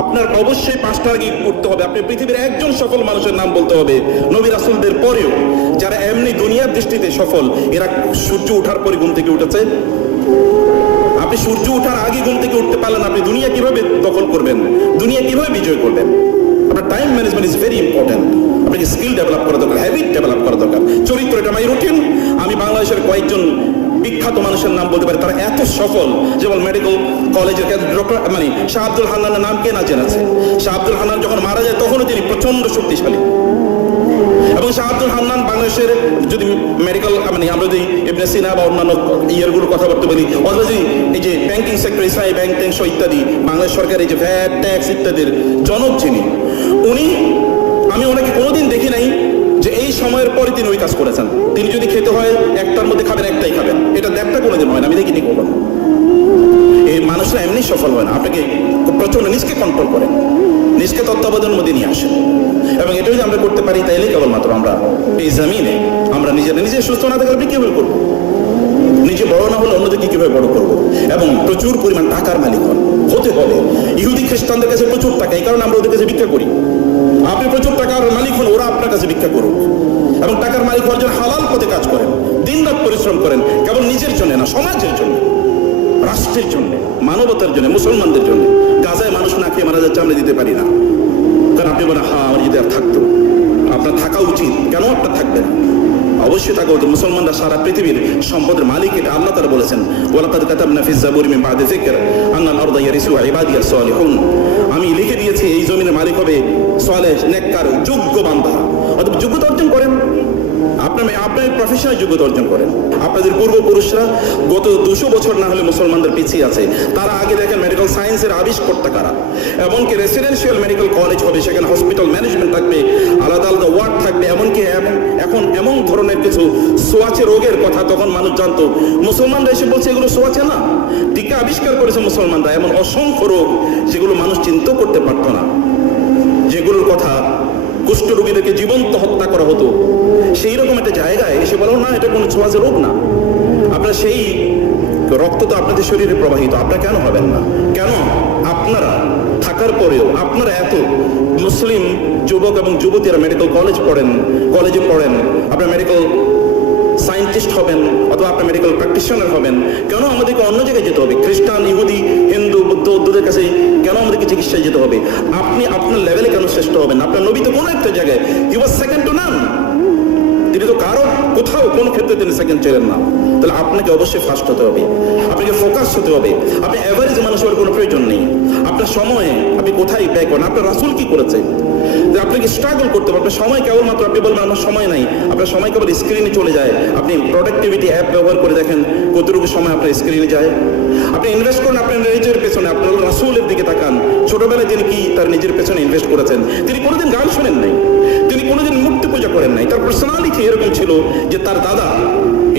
আপনার অবশ্যই 5টার আগে উঠতে হবে। আপনি পৃথিবীর একজন সফল মানুষের নাম বলতে হবে নবী রাসূলদের পরেও, যারা এমনি দুনিয়ার দৃষ্টিতে সফল, এরা সূর্য ওঠার পরে ঘুম থেকে উঠেছে। আপনি সূর্য ওঠার আগে ঘুম থেকে উঠতে পারলেন, আপনি দুনিয়া কিভাবে দখল করবেন, দুনিয়া কিভাবে বিজয় করবেন? আপনার time management is very important. আপনাকে স্কিল ডেভেলপ করা দরকার, হ্যাবিট ডেভেলপ করা দরকার, চরিত্র, এটা মাই রুটিন। আমি বাংলাদেশের কয়েকজন বিখ্যাত মানুষের নাম বলতে পারি, তারা এত সফল, যেমন মেডিকেল কলেজের ডক্টর মানে শাহ আব্দুল হান্নানের নাম কে না জেনেছে? শাহ আব্দুল হান্নান যখন মারা যায় তখনও তিনি প্রচন্ড শক্তিশালী। এবং শাহ আব্দুল হান্নান বাংলাদেশের যদি মেডিকেল মানে আমরা যদি ইবনে সিনা বা অন্যান্য ইয়ারগুলোর কথা বলতে বলি, অথবা যদি এই যে ব্যাংকিং সেক্টর, ইসলামী ব্যাংক ট্যাংক ইত্যাদি, বাংলাদেশ সরকার এই যে ভ্যাট ট্যাক্স ইত্যাদির জনক যিনি, আমি ওনাকে কোনোদিন দেখি নাই যে এই সময়ের পরে তিনি ওই কাজ করেছেন। তিনি যদি খেতে হয় একটার মধ্যে খাবেন, একটাই খাবেন, এটা দেড়টা কোনোদিন হয় না, আমি দেখিনি কখনো। এই মানুষরা এমনি সফল হয় না, আপনাকে প্রচন্ড নিজকে কন্ট্রোল করেন, নিজকে তত্ত্বাবধানের মধ্যে নিয়ে আসেন। এবং এটা যদি আমরা করতে পারি তাইলে কেবলমাত্র আমরা এই জমিনে আমরা নিজে সুস্থ না থাকলে আপনি কিভাবে করবো? নিজে বড় না হলে অন্যদেরকে কিভাবে বড় করবো? এবং প্রচুর পরিমাণ টাকার মালিক হতে হবে। ইহুদি খ্রিস্টানদের কাছে প্রচুর টাকা, এই কারণে আমরা ওদের কাছে ভিক্ষা করি। আপনি প্রচুর টাকার মালিক হন, ওরা আপনার কাছে ভিক্ষা করুক। এবং টাকার মালিক হওয়ার জন্য হালাল পথে কাজ করেন, দিন রাত পরিশ্রম করেন, কেবল নিজের জন্য না, সমাজের জন্য, রাষ্ট্রের জন্য, মানবতার জন্য, মুসলমানদের জন্য। গাজায় মানুষ না খেয়ে মারা যাচ্ছে, আমরা দিতে পারি না। কারণ আপনি বলেন হ্যাঁ আমার যদি আর থাকতো, আপনার থাকা উচিত। কেন আপনার থাকবে না? অবশ্যই থাকা উচিত। মুসলমানরা সারা পৃথিবীর সম্পদের মালিক, এটা আল্লাহ তাআলা বলেছেন, ওয়ালাকাদ কাতাবনা ফিজ জাবুরি মিন বাদি যিকর আন্নাল আরদা ইয়ারিসুহা ইবাদিয়াস সালিহুন। আমি লিখে দিয়েছি এই জমিনের মালিক হবে সালেহ, নেককার, যোগ্য বান্দা। অতএব যোগ্যতা অর্জন করেন, আপনার প্রফেশনাল যোগ্যতা অর্জন করেন। আপনাদের পূর্বপুরুষরা গত 200 বছর না হলে মুসলমানদের পিছিয়ে আছে। তারা আগে দেখেন মেডিকেল সায়েন্সের আবিষ্কর্তা কারা। এমনকি রেসিডেন্সিয়াল মেডিকেল কলেজ হবে, সেখানে হসপিটাল ম্যানেজমেন্ট থাকবে, আলাদা আলাদা ওয়ার্ড থাকবে। এমনকি এখন এমন ধরনের কিছু সোয়াচে রোগের কথা তখন মানুষ জানতো, মুসলমানরা এসে বলছে এগুলো সোয়াচে না। টিকা আবিষ্কার করেছে মুসলমানরা, এমন অসংখ্য রোগ যেগুলো মানুষ চিন্তা করতে পারত না, যেগুলোর কথা কুষ্ঠ রোগীদেরকে জীবন্ত হত্যা করা হতো। সেই রকম একটা জায়গায় এসে বলো না এটা কোনো ছোঁয়াচে রোগ না। আপনার সেই রক্ত তো আপনাদের শরীরে প্রবাহিত, আপনারা কেন হবেন না? কেন আপনারা থাকার পরেও আপনারা এত মুসলিম যুবক এবং যুবতীরা মেডিকেল কলেজে পড়েন, আপনারা মেডিকেল সায়েন্টিস্ট হবেন অথবা আপনার মেডিকেল প্র্যাকটিশনার হবেন, কেন আমাদেরকে অন্য জায়গায় যেতে হবে? খ্রিস্টান, ইহুদি, হিন্দু, বৌদ্ধদের কাছে কেন আমাদেরকে চিকিৎসায় যেতে হবে? আপনি আপনার লেভেলে কেন শ্রেষ্ঠ হবেন? আপনার নবী তো কোনো একটা জায়গায় হি ওয়াজ সেকেন্ড টু নান। তিনি তো কারো কোথাও কোনো ক্ষেত্রে তিনি সেকেন্ড ছিলেন না। তাহলে আপনাকে অবশ্যই ফার্স্ট হতে হবে, আপনাকে ফোকাস হতে হবে। আপনি অ্যাভারেজ মানুষ হওয়ার কোনো প্রয়োজন নেই। আপনার সময়ে আপনি কোথায় ব্যয় করেন, আপনার রাসূল কি করেছে, আপনাকে স্ট্রাগল করতে হবে। আপনার সময় কেবলমাত্র আপনি বলবেন আমার সময় নাই, আপনার সময় কেবল স্ক্রিনে চলে যায়। আপনি প্রোডাক্টিভিটি অ্যাপ ব্যবহার করে দেখেন কতটুকু সময় আপনার স্ক্রিনে যায়। আপনি ইনভেস্ট করেন আপনার নিজের পেছনে, আপনার রাসূলের দিকে তাকান। ছোটবেলায় তিনি কি তার নিজের পেছনে ইনভেস্ট করেছেন? তিনি কোনোদিন গান শোনেন নাই, তিনি কোনোদিন মূর্তি পূজা করেন নাই। তার পার্সোনালিটি এরকম ছিল যে তার দাদা,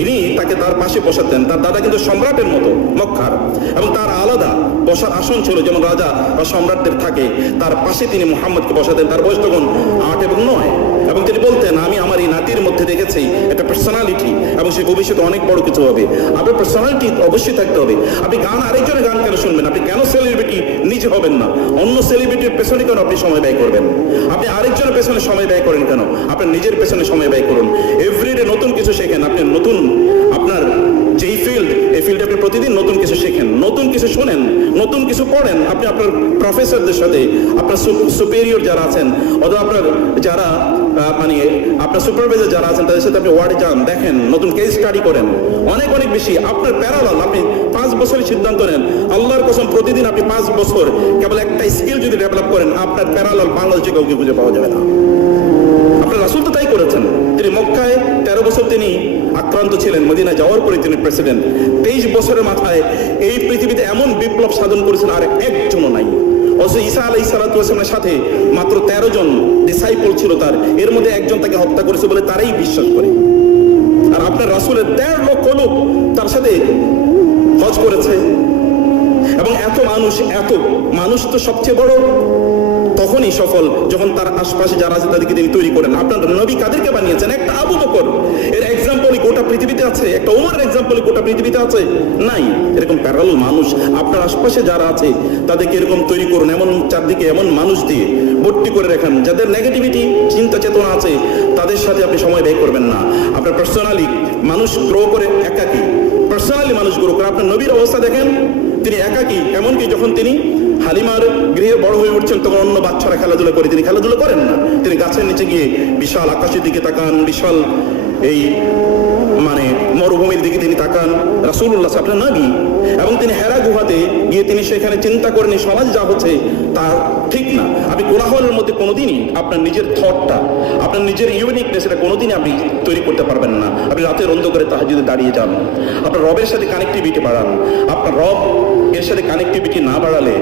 ইনি তাকে তার পাশে বসাতেন। তার দাদা কিন্তু সম্রাটের মতো মক্কার, এবং তার আলাদা বসার আসন ছিল, যেমন রাজা বা সম্রাটদের থাকে। তার পাশে তিনি মুহাম্মদকে বসাতেন। তার বয়স তখন 8 এবং 9, এবং তিনি বলতেন আমি আমার এই নাতির মধ্যে দেখেছি একটা পার্সোনালিটি, এবং সে ভবিষ্যতে অনেক বড় কিছু হবে। আপনার পার্সোনালিটি অবশ্যই থাকতে হবে। আপনি গান আরেকজনের গান কেন শুনবেন? আপনি কেন সেলিব্রিটি নিজে হবেন না? অন্য সেলিব্রিটির পেছনে কেন আপনি সময় ব্যয় করবেন? আপনি আরেকজনের পেছনে সময় ব্যয় করেন কেন? আপনার নিজের পেছনে সময় ব্যয় করুন। এভরিডে নতুন কিছু শেখেন। আপনি নতুন আপনার যেই ফিল্ড, এই ফিল্ডে আপনি প্রতিদিন নতুন কিছু শেখেন, নতুন কিছু শোনেন, নতুন কিছু পড়েন। আপনি আপনার প্রফেসরদের সাথে, আপনার সুপেরিয়র যারা আছেন অথবা আপনার যারা মানে আপনার সুপারভাইজার যারা আছেন তাদের সাথে আপনি ওয়ার্ডে যান, দেখেন, নতুন কেস স্টাডি করেন। অনেক বেশি আপনার প্যারালাল। আপনি 5 বছরের সিদ্ধান্ত নেন, আল্লাহর কসম প্রতিদিন আপনি 5 বছর কেবল একটা স্কিল যদি ডেভেলপ করেন, আপনার প্যারালাল বাংলাদেশে কাউকে খুঁজে পাওয়া যাবে না। আপনার রাসূল তো তাই করেছেন। তিনি মক্কায় 13 বছর তিনি আক্রান্ত ছিলেন, মদিনা যাওয়ার পরে তিনি প্রেসিডেন্ট। 23 বছরের মাথায় এই পৃথিবীতে এমন বিপ্লব সাধন করেছেন আর একজনও নাই। অথচ ঈসা আলাইহিস সালাতু ওয়াস সালামের সাথে মাত্র 13 জন ডিসাইপল ছিল তার, এর মধ্যে একজন তাকে হত্যা করেছে বলে তারাই বিশ্বাস করে। আর আপনার রাসূলের 1.5 লক্ষ লোক তার সাথে হজ করেছে। এবং এত মানুষ তো সবচেয়ে বড় তখনই সফল যখন তার আশপাশে যারা আছে তাদেরকে তিনি তৈরি করেন। আপনার নবী কাদেরকে বানিয়েছেন? একটা আবু বকর এর এক্সাম্পলই গোটা গোটা পৃথিবীতে আছে? একটা ওমরের এক্সাম্পল গোটা পৃথিবীতে আছে? নাই। এরকম প্যারাল মানুষ আপনার আশপাশে যারা আছে তাদেরকে এরকম তৈরি করুন, এমন চারদিকে এমন মানুষ দিয়ে ভর্তি করে রাখেন যাদের নেগেটিভিটি চিন্তা চেতনা আছে, তাদের সাথে আপনি সময় ব্যয় করবেন না। আপনার পার্সোনালি মানুষ গ্রো করে একাকী, পার্সোনালি মানুষ গ্রো করে। আপনার নবীর অবস্থা দেখেন, তিনি একাকী, এমনকি যখন তিনি হালিমার গৃহে বড় হয়ে উঠছেন তখন অন্য বাচ্চারা খেলাধুলা করে, তিনি খেলাধুলা করেন না। তিনি গাছের নিচে গিয়ে বিশাল আকাশের দিকে তাকান, বিশাল এই মানে মরুভূমির দিকে তিনি তাকান। রাসূলুল্লাহ আপনার নবী, এবং তিনি হেরা গুহাতে গিয়ে তিনি সেখানে চিন্তা করেন সমাজ যা হচ্ছে তা ঠিক না। আপনি কোলাহলের মধ্যে কোনোদিনই আপনার নিজের থটটা, আপনার নিজের ইউনিকনেস এটা কোনোদিনই আপনি তৈরি করতে পারবেন না। আপনি রাতের অন্ধকারে তাহাজ্জুদে দাঁড়িয়ে যান, আপনার রবের সাথে কানেক্টিভিটি বাড়ান। আপনার রব এর সাথে কানেক্টিভিটি না বাড়ালে,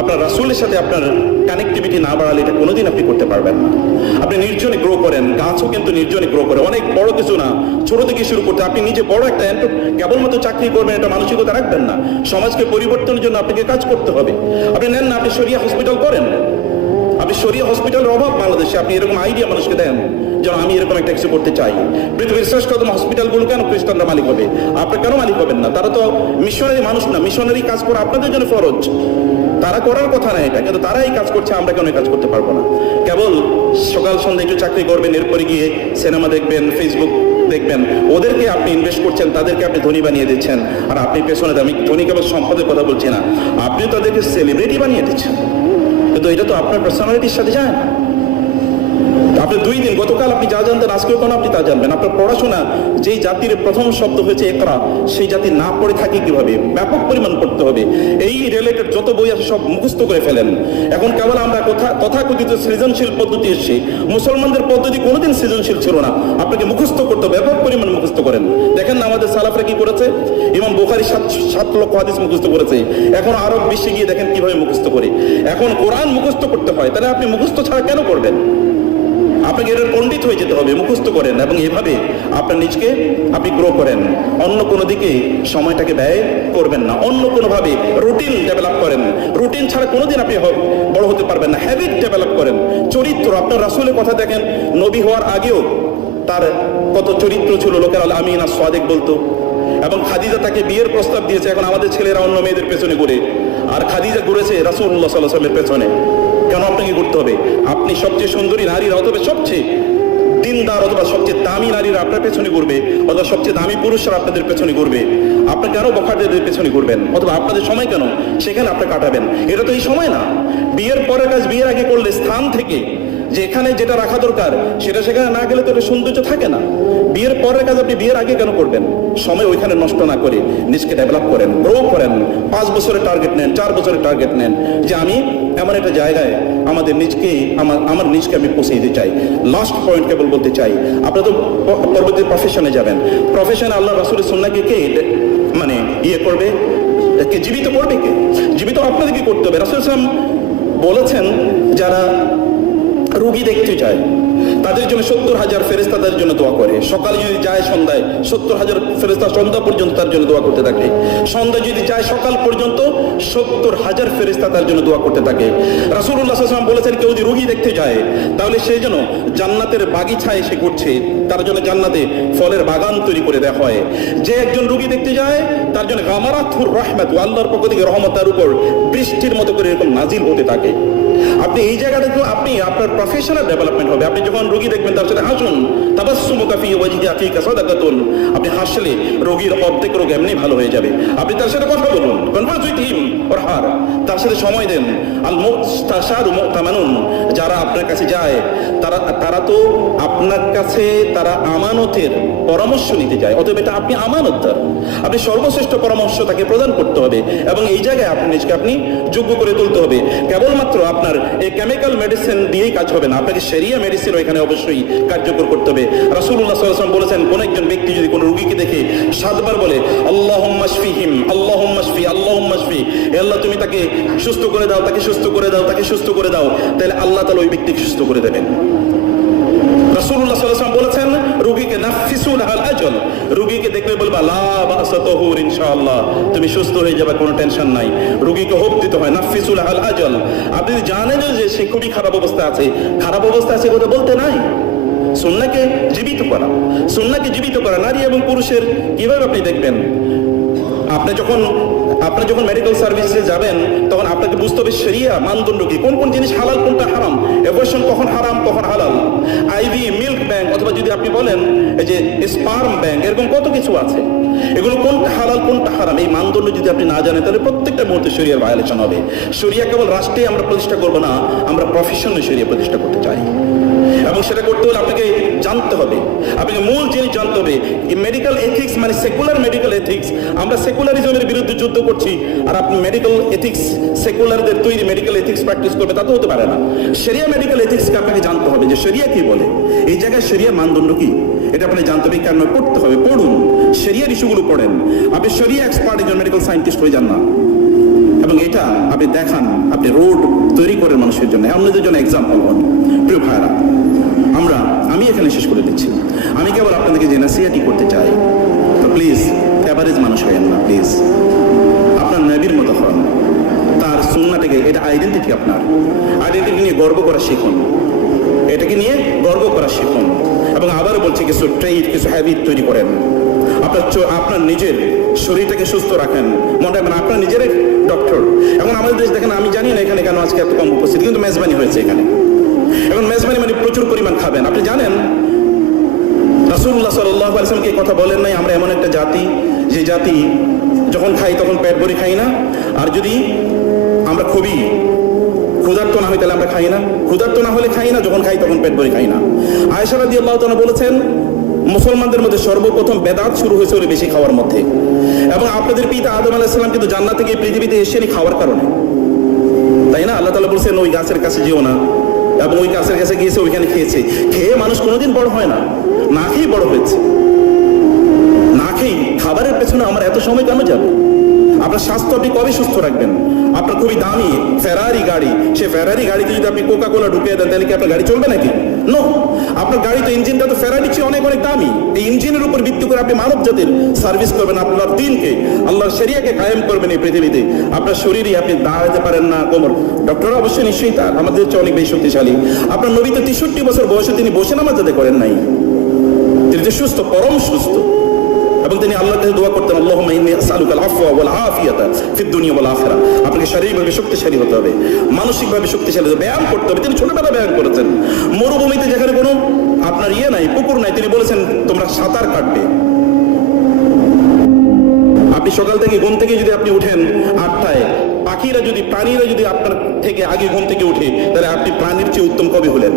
আপনার রাসূলের সাথে আপনার কানেক্টিভিটি না বাড়ালে এটা কোনোদিন আপনি করতে পারবেন না। আপনি নির্জনে গ্রো করেন, গাছও কিন্তু নির্জনে গ্রো করে। অনেক বড় কিছু না, ছোট থেকে শুরু করতে। আপনি নিজে বড় একটা কেবলমাত্র চাকরি করবেন এটা মানসিকতা রাখবেন না। সমাজকে পরিবর্তনের জন্য আপনাকে কাজ করতে হবে। আপনি নেন না, আপনি শরিয়া হসপিটাল করেন। আপনি শরিয়া হসপিটালের অভাব বাংলাদেশে, আপনি এরকম আইডিয়া মানুষকে দেন যেন আমি এরকম একটা কিছু করতে চাই। পৃথিবীর শ্রেষ্ঠতম হসপিটালগুলো কেন খ্রিস্টানরা মালিক হবে? আপনি কেন মালিক হবেন না? তারা তো মিশনারি মানুষ না, মিশনারি কাজ করা আপনাদের জন্য ফরজ। তারা করার কথা না এটা, কিন্তু তারা এই কাজ করছে, আমরা কেন এই কাজ করতে পারবো না? কেবল সকাল সন্ধ্যা একটু চাকরি করবেন, এরপরে গিয়ে সিনেমা দেখবেন, ফেসবুক দেখবেন, ওদেরকে আপনি ইনভেস্ট করছেন, তাদেরকে আপনি ধনী বানিয়ে দিচ্ছেন। আর আপনি পেছনে, আমি ধনী কেবল সম্পদের কথা বলছি না, আপনি তাদেরকে সেলিব্রিটি বানিয়ে দিচ্ছেন। কিন্তু এটা তো আপনার পার্সোনালিটির সাথে যায় না। আপনি 2 দিন, গতকাল আপনি যা জানতেন আজকেও কেন আপনি তা জানবেন? আপনার পড়াশোনা, যেই জাতির প্রথম শব্দ হয়েছে ইকরা, সেই জাতি না পড়ে থাকে কিভাবে? ব্যাপক পরিমাণ পড়তে হবে। এই রিলেটেড যত বই আছে সব মুখস্থ করে ফেলেন। এখন কেবল আমরা তথাকথিত সৃজনশীল পদ্ধতি এসেছি, মুসলমানদের পদ্ধতি কোনোদিন সৃজনশীল ছিল না। আপনাকে মুখস্থ করতে হবে, ব্যাপক পরিমাণ মুখস্থ করেন। দেখেন না আমাদের সালাফরা কি করেছে? ইমাম বুখারী 7 লক্ষ হাদিস মুখস্থ করেছে। এখন আরব বিশ্বে গিয়ে দেখেন কিভাবে মুখস্থ করে। এখন কোরআন মুখস্থ করতে হয়, তাহলে আপনি মুখস্থ ছাড়া কেন করবেন? আপনাকে এর পণ্ডিত হয়ে যেতে হবে, মুখস্থ করেন, এবং এভাবে আপনার নিজকে আপনি গ্রো করেন। অন্য কোনো দিকে সময়টাকে ব্যয় করবেন না, অন্য কোনোভাবে রুটিন ডেভেলপ করেন। রুটিন ছাড়া কোনোদিন আপনি বড় হতে পারবেন না। হ্যাবিট ডেভেলপ করেন, চরিত্র। আপনার রাসূলের কথা দেখেন, নবী হওয়ার আগেও তার কত চরিত্র ছিল, লোকের আল আমিন আর সাদিক বলতো। এবং খাদিজা তাকে বিয়ের প্রস্তাব দিয়েছে। এখন আমাদের ছেলেরা অন্য মেয়েদের পেছনে ঘুরে, আর খাদিজা ঘুরেছে রাসূলুল্লাহ সাল্লাল্লাহু আলাইহি ওয়াসাল্লামের পেছনে। কেন আপনাকে ঘুরতে হবে? আপনি সবচেয়ে সুন্দরী নারীরা, অথবা সবচেয়ে দিনদার অথবা সবচেয়ে দামি নারীরা আপনার পেছনে ঘুরবে, অথবা সবচেয়ে দামি পুরুষরা আপনাদের পেছনে ঘুরবে। আপনি কেন বখারদের পেছনে ঘুরবেন? অথবা আপনাদের সময় কেন সেখানে আপনি কাটাবেন? এটা তো এই সময় না। বিয়ের পরের কাজ বিয়ের আগে করলে স্থান থেকে যে এখানে যেটা রাখা দরকার সেটা সেখানে না গেলে তো এটা সৌন্দর্য থাকে না। বিয়ের পরের কাজ আপনি বিয়ের আগে কেন করবেন? সময় ওইখানে নষ্ট না করে নিজকে ডেভেলপ করেন, গ্রো করেন। 5 বছরের টার্গেট নেন, 4 বছরের টার্গেট নেন, যে আমি এমন একটা জায়গায় আমাদের নিজকে আমার নিজকে আমি পৌঁছে দিতে চাই। লাস্ট পয়েন্ট কেবল বলতে চাই, আপনারা তো পরবর্তী প্রফেশনে যাবেন। প্রফেশনে আল্লাহ রাসূলের সুন্নাহকে কে মানে করবে, কে জীবিত করবে? কে জীবিত? আপনাদেরকে করতে হবে। রাসূল সাল্লাল্লাহু আলাইহি ওয়াসাল্লাম বলেছেন, যারা রোগী দেখতে যায় তাদের জন্য 70,000 ফেরেশতা তাদের জন্য দোয়া করে। সকালে যদি যায় সন্ধ্যায় 70,000 ফেরেশতা সন্ধ্যা পর্যন্ত তার জন্য দোয়া করতে থাকে। সন্ধ্যায় যদি যায় সকাল পর্যন্ত 70,000 ফেরেশতা তার জন্য দোয়া করতে থাকে। রাসূলুল্লাহ সাল্লাল্লাহু আলাইহি ওয়াসাল্লাম বলেছেন, কেউ যদি রোগী দেখতে যায় তাহলে সে যেন জান্নাতের বাগিচায় এসে ঘুরছে, তার জন্য জান্নাতে ফলের বাগান তৈরি করে দেওয়া হয়। যে একজন রোগী দেখতে যায় তার জন্য গামারাতুর রাহমাত, আল্লাহর পক্ষ থেকে রহমত তার উপর বৃষ্টির মতো করে এরকম নাজিল হতে থাকে। আপনি এই জায়গাটা তো আপনি আপনার প্রফেশনাল ডেভেলপমেন্ট হবে। আপনি যখন রোগী দেখবেন তার সাথে হাসুন, তাবাসসুমুকা ফি ওয়াজহি আখিকা সাদাকাতুন। আপনি হাসলে রোগীর অর্ধেক রোগ এমনি ভালো হয়ে যাবে। আপনি তার সাথে কথা বলুন, Converse with him or her, তার সাথে সময় দেন। আল মুস্তাশারু মুতামানুন, যারা আপনার কাছে যায় তারা তো আপনার কাছে তারা আমানতের পরামর্শ নিতে যায়, অতএব এটা আপনি আমানতদার। আপনি সর্বশ্রেষ্ঠ পরামর্শ তাকে প্রদান করতে হবে, এবং এই জায়গায় আপনি নিজকে আপনি যোগ্য করে তুলতে হবে। কেবলমাত্র আপনার এই কেমিক্যাল মেডিসিন দিয়েই কাজ হবে না, আপনাকে শরিয়া মেডিসিন এখানে অবশ্যই কার্যকর করতে হবে। রাসূলুল্লাহ সাল্লাল্লাহু আলাইহি ওয়াসাল্লাম বলেছেন, কোন একজন ব্যক্তি যদি কোনো রোগীকে দেখে 7 বার বলে আল্লাহুম্মা শফিহিম, আল্লাহুম্মা শফি, আল্লাহুম্মা শফি, হে আল্লাহ তুমি তাকে সুস্থ করে দাও, তাকে সুস্থ করে দাও, তাকে সুস্থ করে দাও, তাহলে আল্লাহ তাআলা ওই ব্যক্তিকে সুস্থ করে দেবেন। রাসূলুল্লাহ সাল্লাল্লাহু আলাইহি ওয়াসাল্লাম বলেছেন, রোগীকে নাফিসু লাহাল আজল, রোগীকে দেখলে বলবা লা বাসা তাহুর, ইনশাআল্লাহ তুমি সুস্থ হয়ে যাবে, কোনো টেনশন নাই। রোগীকে হোপ দিতে হয়, নাফিসু লাহাল আজল। আপনি জানেন যে সে খুবই খারাপ অবস্থা আছে, খারাপ অবস্থা আছে কথা বলতে নাই, সুন্নাহকে জীবিত করা, সুন্নাহকে জীবিত করা। নারী এবং পুরুষের কিভাবে আপনি দেখবেন, আপনি যখন মেডিকেল সার্ভিসে যাবেন তখন আপনাকে বুঝতে হবে শরিয়া মানদণ্ড কি, কোন কোন জিনিস হালাল কোনটা হারাম, অ্যাবর্শন কখন হারাম কখন হালাল, আইভি মিল্ক ব্যাংক অথবা যদি আপনি বলেন এই যে স্পার্ম ব্যাংক, এরকম কত কিছু আছে। এগুলো কোনটা হালাল কোনটা হারাম এই মানদণ্ড যদি আপনি না জানেন তাহলে প্রত্যেকটা মুহূর্তে শরিয়ার ভায়োলেশন হবে। শরিয়া কেবল রাষ্ট্রে আমরা প্রতিষ্ঠা করবো না, আমরা প্রফেশনাল শরিয়া প্রতিষ্ঠা করতে চাই এবং সেটা করতে হলে আপনাকে জানতে হবে, আপনাকে মূল জিনিস জানতে হবে। মেডিকেল এথিক্স মানে সেকুলার মেডিকেল এথিক্স, আমরা সেকুলারিজমের বিরুদ্ধে যুদ্ধ করছি আর আপনি মেডিকেল এথিক্স সেকুলারদের তৈরি মেডিকেল এথিক্স প্র্যাকটিস করবে, তা তো হতে পারে না। শরিয়া মেডিকেল এথিক্সকে আপনাকে জানতে হবে যে শরিয়া কি বলে, এই জায়গায় শরিয়া মানদণ্ড কি, এটা আপনি জানতে হবে। কেন পড়তে হবে, পড়ুন, শরিয়ার ইস্যুগুলো পড়েন। আপনি শরিয়া এক্সপার্ট একজন মেডিকেল সায়েন্টিস্ট হয়ে যান না, এবং এটা আপনি দেখান, আপনি রোড তৈরি করেন মানুষের জন্য, অন্যদের জন্য এক্সাম্পল হন। প্রিয় ভাইরা, আমি এখানে শেষ করে দিচ্ছি। আমি কেবল আপনাদেরকে যে নাসিহাতই করতে চাই, তো প্লিজ অ্যাভারেজ মানুষ হয়েন না, প্লিজ আপনার নবীর মতো হন, তার সুন্নাহটাকে, এটা আইডেন্টিটি, আপনার আইডেন্টিটি নিয়ে গর্ব করা শিখুন, এটাকে নিয়ে গর্ব করা শিখুন। এবং আবারও বলছি, কিছু ট্রেড কিছু হ্যাবিট তৈরি করেন, আপনার নিজের শরীরটাকে সুস্থ রাখেন। মনে রাখবেন আপনার নিজের ডক্টর। এখন আমাদের দেশ দেখেন, আমি জানি না এখানে কেন আজকে এত কম উপস্থিতি, কিন্তু মেজবানি হয়েছে এখানে। এখন মেজবানি মানে প্রচুর পরিমাণ খাবেন। আপনি জানেন রাসূলুল্লাহ সাল্লাল্লাহু আলাইহি ওয়াসাল্লাম কি কথা বলেন নাই, আমরা এমন একটা জাতি যে জাতি যখন খাই তখন পেট ভরে খাই না, আর যদি আমরা খুবই ক্ষুধার্ত না হই তাহলে আমরা খাই না, ক্ষুধার্ত না হলে খাই না, যখন খাই তখন পেট ভরে খাই না। আয়েশা রাদিয়াল্লাহু তাআলা বলেছেন মুসলমানদের মধ্যে সর্বপ্রথম বেদাত শুরু হয়েছে ওই বেশি খাওয়ার মধ্যে, এবং আপনাদের পিতা আদম আলাইহিস সালাম কিন্তু জান্নাত থেকে পৃথিবীতে এসেছেন খাওয়ার কারণে, তাই না? আল্লাহ তাআলা বলেছেন ওই গাছের কাছে যেও না, এবং ওই গাছের কাছে গিয়েছে, ওইখানে খেয়েছে। খেয়ে মানুষ কোনোদিন বড় হয় না, না খেয়েই বড় হয়েছে। না খেয়ে খাবারের পেছনে আমার এত সময় কেন যাবে? আপনার স্বাস্থ্য আপনি কবে সুস্থ রাখবেন? আপনার খুবই দামি ফেরারি গাড়ি, সে ফেরারি গাড়িতে যদি আপনি কোকা কোলা ঢুকিয়ে দেন তাহলে কি আপনার গাড়ি চলবে নাকি? নো, আপনার গাড়ি তো ইঞ্জিনটা তো ফেরারি চেয়ে অনেক অনেক দামি। এই ইঞ্জিনের উপর ভিত্তি করে আপনি মানব জাতির সার্ভিস করবেন, আপনার দিনকে, আল্লাহর শরিয়াকে কায়েম করবেন এই পৃথিবীতে। আপনার শরীরই আপনি দাঁড়াতে পারেন না, কোমর, ডক্টররা অবশ্যই নিশ্চয়ই তার আমাদের চেয়ে অনেক বেশি শক্তিশালী। আপনার নবী তো 63 বছর বয়সে তিনি বসে নামাজ আদায় করেন নাই, তিনি যে সুস্থ, পরম সুস্থ, এবং তিনি আল্লাহর কাছে দোয়া করতেন, আল্লাহুম্মা ইন্নী আসআলুকাল আফওয়া ওয়াল আফিয়াতা ফিদ দুনিয়া ওয়াল আখিরা। আপনাকে শারীরিকভাবে শক্তিশালী হতে হবে, মানসিকভাবে শক্তিশালী হতে হবে, ব্যায়াম করতে হবে। তিনি ছোটবেলায় ব্যায়াম করেছেন। মরুভূমিতে যেখানে কোনো আপনার নাই, পুকুর নাই, তিনি বলেছেন তোমরা সাঁতার কাটবে। আপনি সকাল থেকে ঘুম থেকে যদি আপনি উঠেন 8টায়, প্রাণীরা যদি আপনার থেকে আগে ঘুম থেকে উঠে, তাহলে আপনি প্রাণীর চেয়ে উত্তম কবে হলেন?